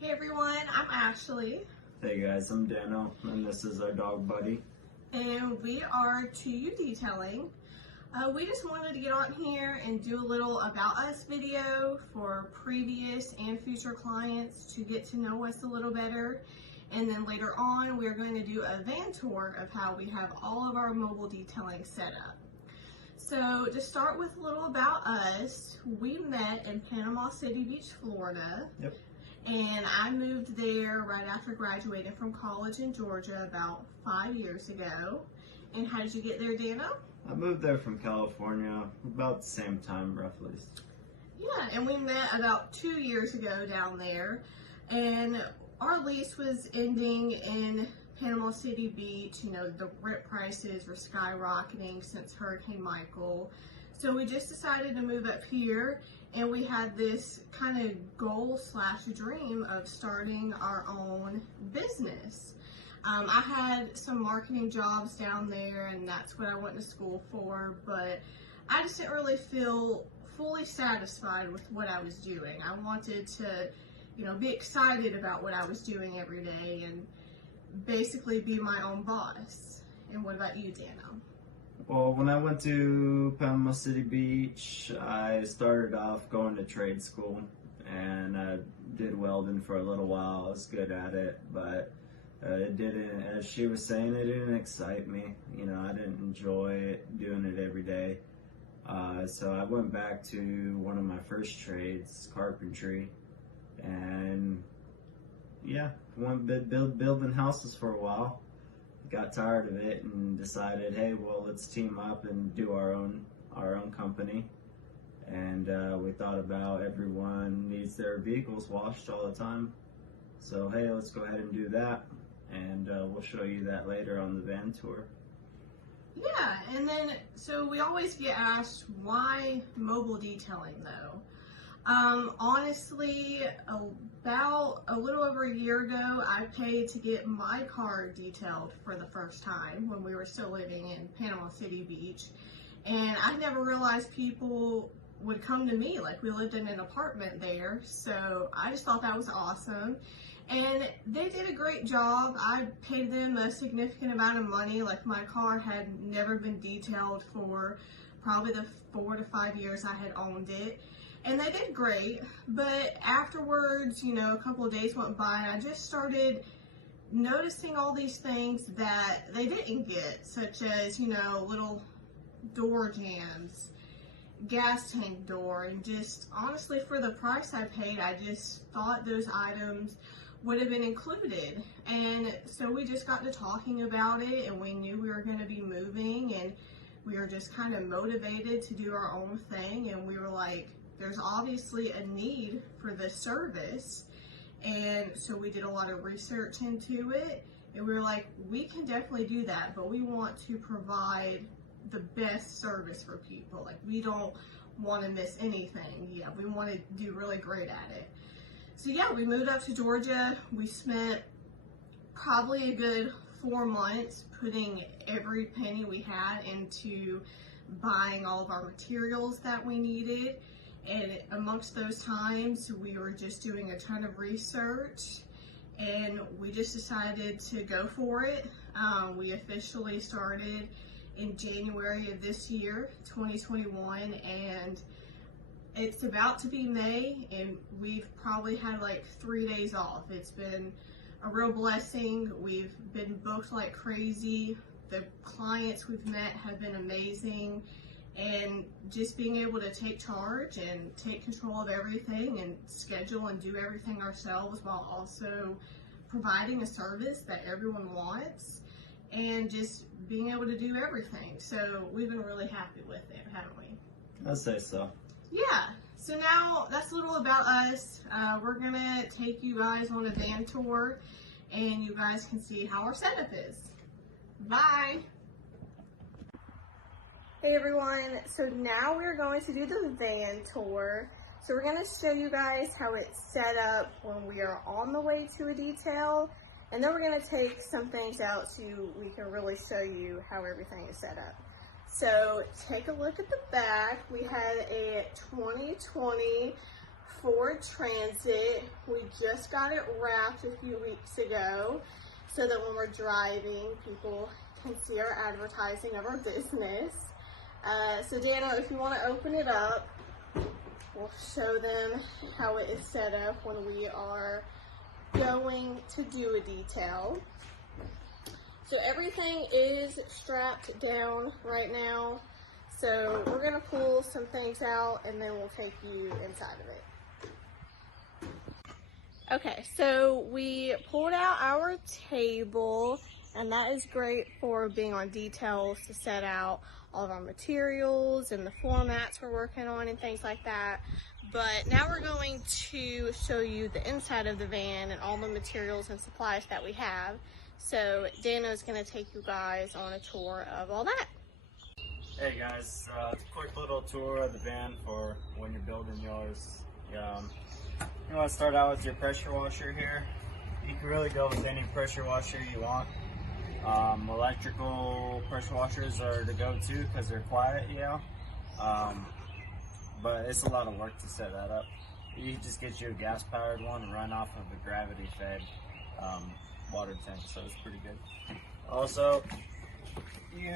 Hey everyone, I'm Ashley. Hey guys, I'm Dano, and this is our dog Buddy. And we are To You Detailing. We just wanted to get on here and do a little about us video for previous and future clients to get to know us a little better. And then later on, we're going to do a van tour of how we have all of our mobile detailing set up. So to start with a little about us, we met in Panama City Beach, Florida. Yep. And I moved there right after graduating from college in Georgia about 5 years ago. And how did you get there, Dana? I moved there from California about the same time, roughly. Yeah, and we met about 2 years ago down there. And our lease was ending in Panama City Beach. You know, the rent prices were skyrocketing since Hurricane Michael. So we just decided to move up here, and we had this kind of goal / dream of starting our own business. I had some marketing jobs down there, and that's what I went to school for, but I just didn't really feel fully satisfied with what I was doing. I wanted to, be excited about what I was doing every day and basically be my own boss. And what about you, Dana? Well, when I went to Panama City Beach, I started off going to trade school, and I did welding for a little while. I was good at it, but it didn't, as she was saying, it didn't excite me. I didn't enjoy doing it every day. So I went back to one of my first trades, carpentry, and went building houses for a while. Got tired of it and decided, hey, well, let's team up and do our own company. And we thought about everyone needs their vehicles washed all the time. So hey, let's go ahead and do that. And we'll show you that later on the van tour. Yeah, and then, so we always get asked, why mobile detailing though? Honestly, about a little over a year ago, I paid to get my car detailed for the first time when we were still living in Panama City Beach. And I never realized people would come to me, like we lived in an apartment there. So I just thought that was awesome. And they did a great job. I paid them a significant amount of money. Like my car had never been detailed for probably the 4 to 5 years I had owned it. And they did great, but afterwards, a couple of days went by and I just started noticing all these things that they didn't get, such as, little door jams, gas tank door, and just honestly for the price I paid, I just thought those items would have been included. And so we just got to talking about it, and we knew we were going to be moving, and we were just kind of motivated to do our own thing, and we were like, there's obviously a need for this service. And so we did a lot of research into it, and we were like, we can definitely do that, but we want to provide the best service for people. Like, we don't want to miss anything. Yeah, we want to do really great at it. So yeah, we moved up to Georgia. We spent probably a good 4 months putting every penny we had into buying all of our materials that we needed. And amongst those times, we were just doing a ton of research, and we just decided to go for it. We officially started in January of this year, 2021, and it's about to be May, and we've probably had like 3 days off. It's been a real blessing. We've been booked like crazy. The clients we've met have been amazing. And just being able to take charge and take control of everything and schedule and do everything ourselves while also providing a service that everyone wants and just being able to do everything. So we've been really happy with it, haven't we? I'd say so. Yeah, so now that's a little about us. We're gonna take you guys on a van tour and you guys can see how our setup is. Bye. Hey everyone, so now we're going to do the van tour. So we're going to show you guys how it's set up when we are on the way to a detail, and then we're going to take some things out so we can really show you how everything is set up. So take a look at the back. We had a 2020 Ford Transit. We just got it wrapped a few weeks ago so that when we're driving, people can see our advertising of our business. So Dano, if you want to open it up, we'll show them how it is set up when we are going to do a detail. So everything is strapped down right now. So we're gonna pull some things out and then we'll take you inside of it. Okay, so we pulled out our table, and that is great for being on details to set out all of our materials and the formats we're working on and things like that. But now we're going to show you the inside of the van and all the materials and supplies that we have. So Dano's gonna take you guys on a tour of all that. Hey guys, quick little tour of the van for when you're building yours. You want to start out with your pressure washer here. You can really go with any pressure washer you want. Electrical pressure washers are the go-to because they're quiet, but it's a lot of work to set that up. You can just get you a gas-powered one and run off of a gravity-fed water tank, so it's pretty good. Also, you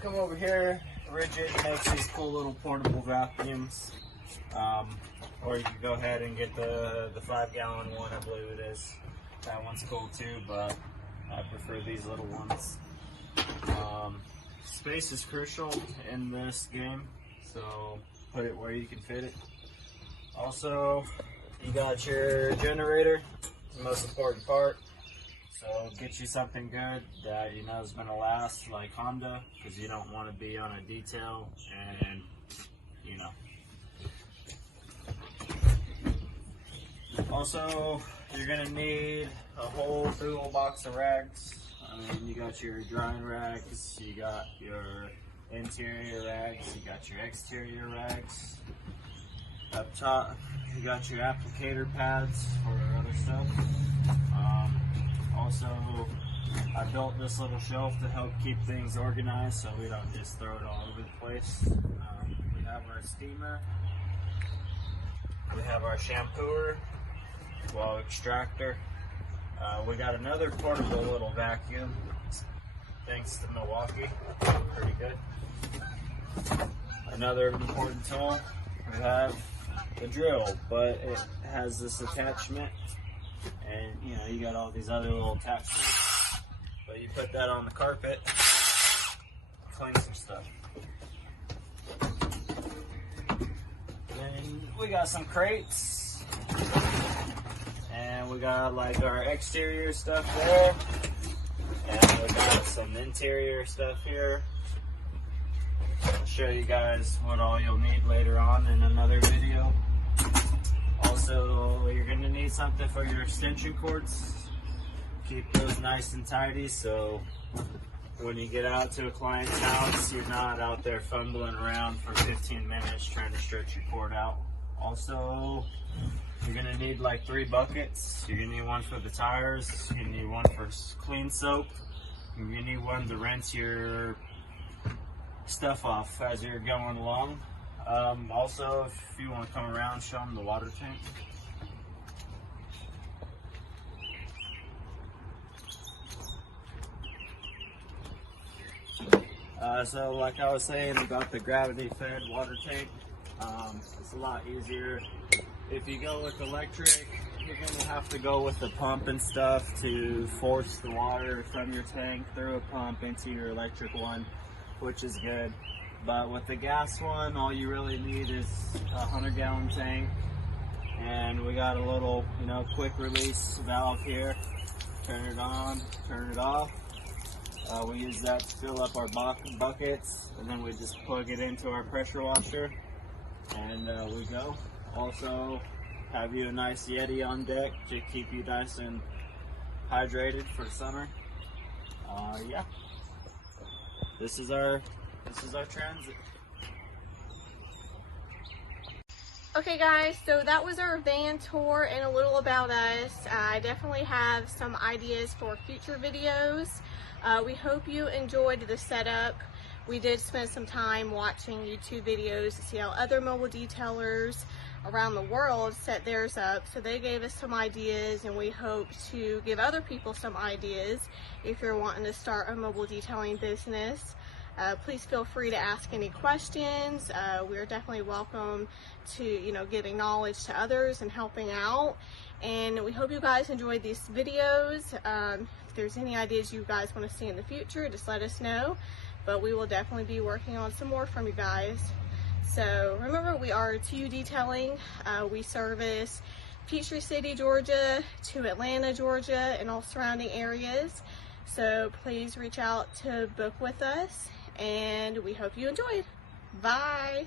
come over here. Rigid makes these cool little portable vacuums. Or you can go ahead and get the 5-gallon one, I believe it is. That one's cool too, but I prefer these little ones. Space is crucial in this game, so put it where you can fit it. Also, you got your generator, the most important part. So get you something good that you know is going to last, like Honda, because you don't want to be on a detail and, you know. Also, you're going to need a whole toolbox of rags. I mean, you got your drying rags, you got your interior rags, you got your exterior rags. Up top, you got your applicator pads for other stuff. Also, I built this little shelf to help keep things organized so we don't just throw it all over the place. We have our steamer, we have our shampooer, well, extractor. We got another portable little vacuum, thanks to Milwaukee, pretty good. Another important tool, we have the drill, but it has this attachment, and you know, you got all these other little attachments, but you put that on the carpet, clean some stuff. And we got some crates, and we got like our exterior stuff there, and we got some interior stuff here. I'll show you guys what all you'll need later on in another video. Also, you're going to need something for your extension cords. Keep those nice and tidy so when you get out to a client's house, you're not out there fumbling around for 15 minutes trying to stretch your cord out. Also, you're going to need like 3 buckets. You're going to need one for the tires, you're going to need one for clean soap, you're going to need one to rinse your stuff off as you're going along. Also, if you want to come around, show them the water tank. So like I was saying about the gravity-fed water tank, it's a lot easier. If you go with electric, you're going to have to go with the pump and stuff to force the water from your tank through a pump into your electric one, which is good. But with the gas one, all you really need is a 100-gallon tank, and we got a little, you know, quick release valve here. Turn it on, turn it off. We use that to fill up our buckets, and then we just plug it into our pressure washer, and we go. Also, have you a nice Yeti on deck to keep you nice and hydrated for summer. Yeah, this is our transit. Okay guys, so that was our van tour and a little about us. I definitely have some ideas for future videos. We hope you enjoyed the setup. We did spend some time watching YouTube videos to see how other mobile detailers around the world set theirs up. So they gave us some ideas, and we hope to give other people some ideas. If you're wanting to start a mobile detailing business, please feel free to ask any questions. We're definitely welcome to, giving knowledge to others and helping out. And we hope you guys enjoyed these videos. If there's any ideas you guys want to see in the future, just let us know. But we will definitely be working on some more from you guys. So remember, we are TU Detailing. We service Peachtree City, Georgia to Atlanta, Georgia, and all surrounding areas. So please reach out to book with us, and we hope you enjoyed. Bye.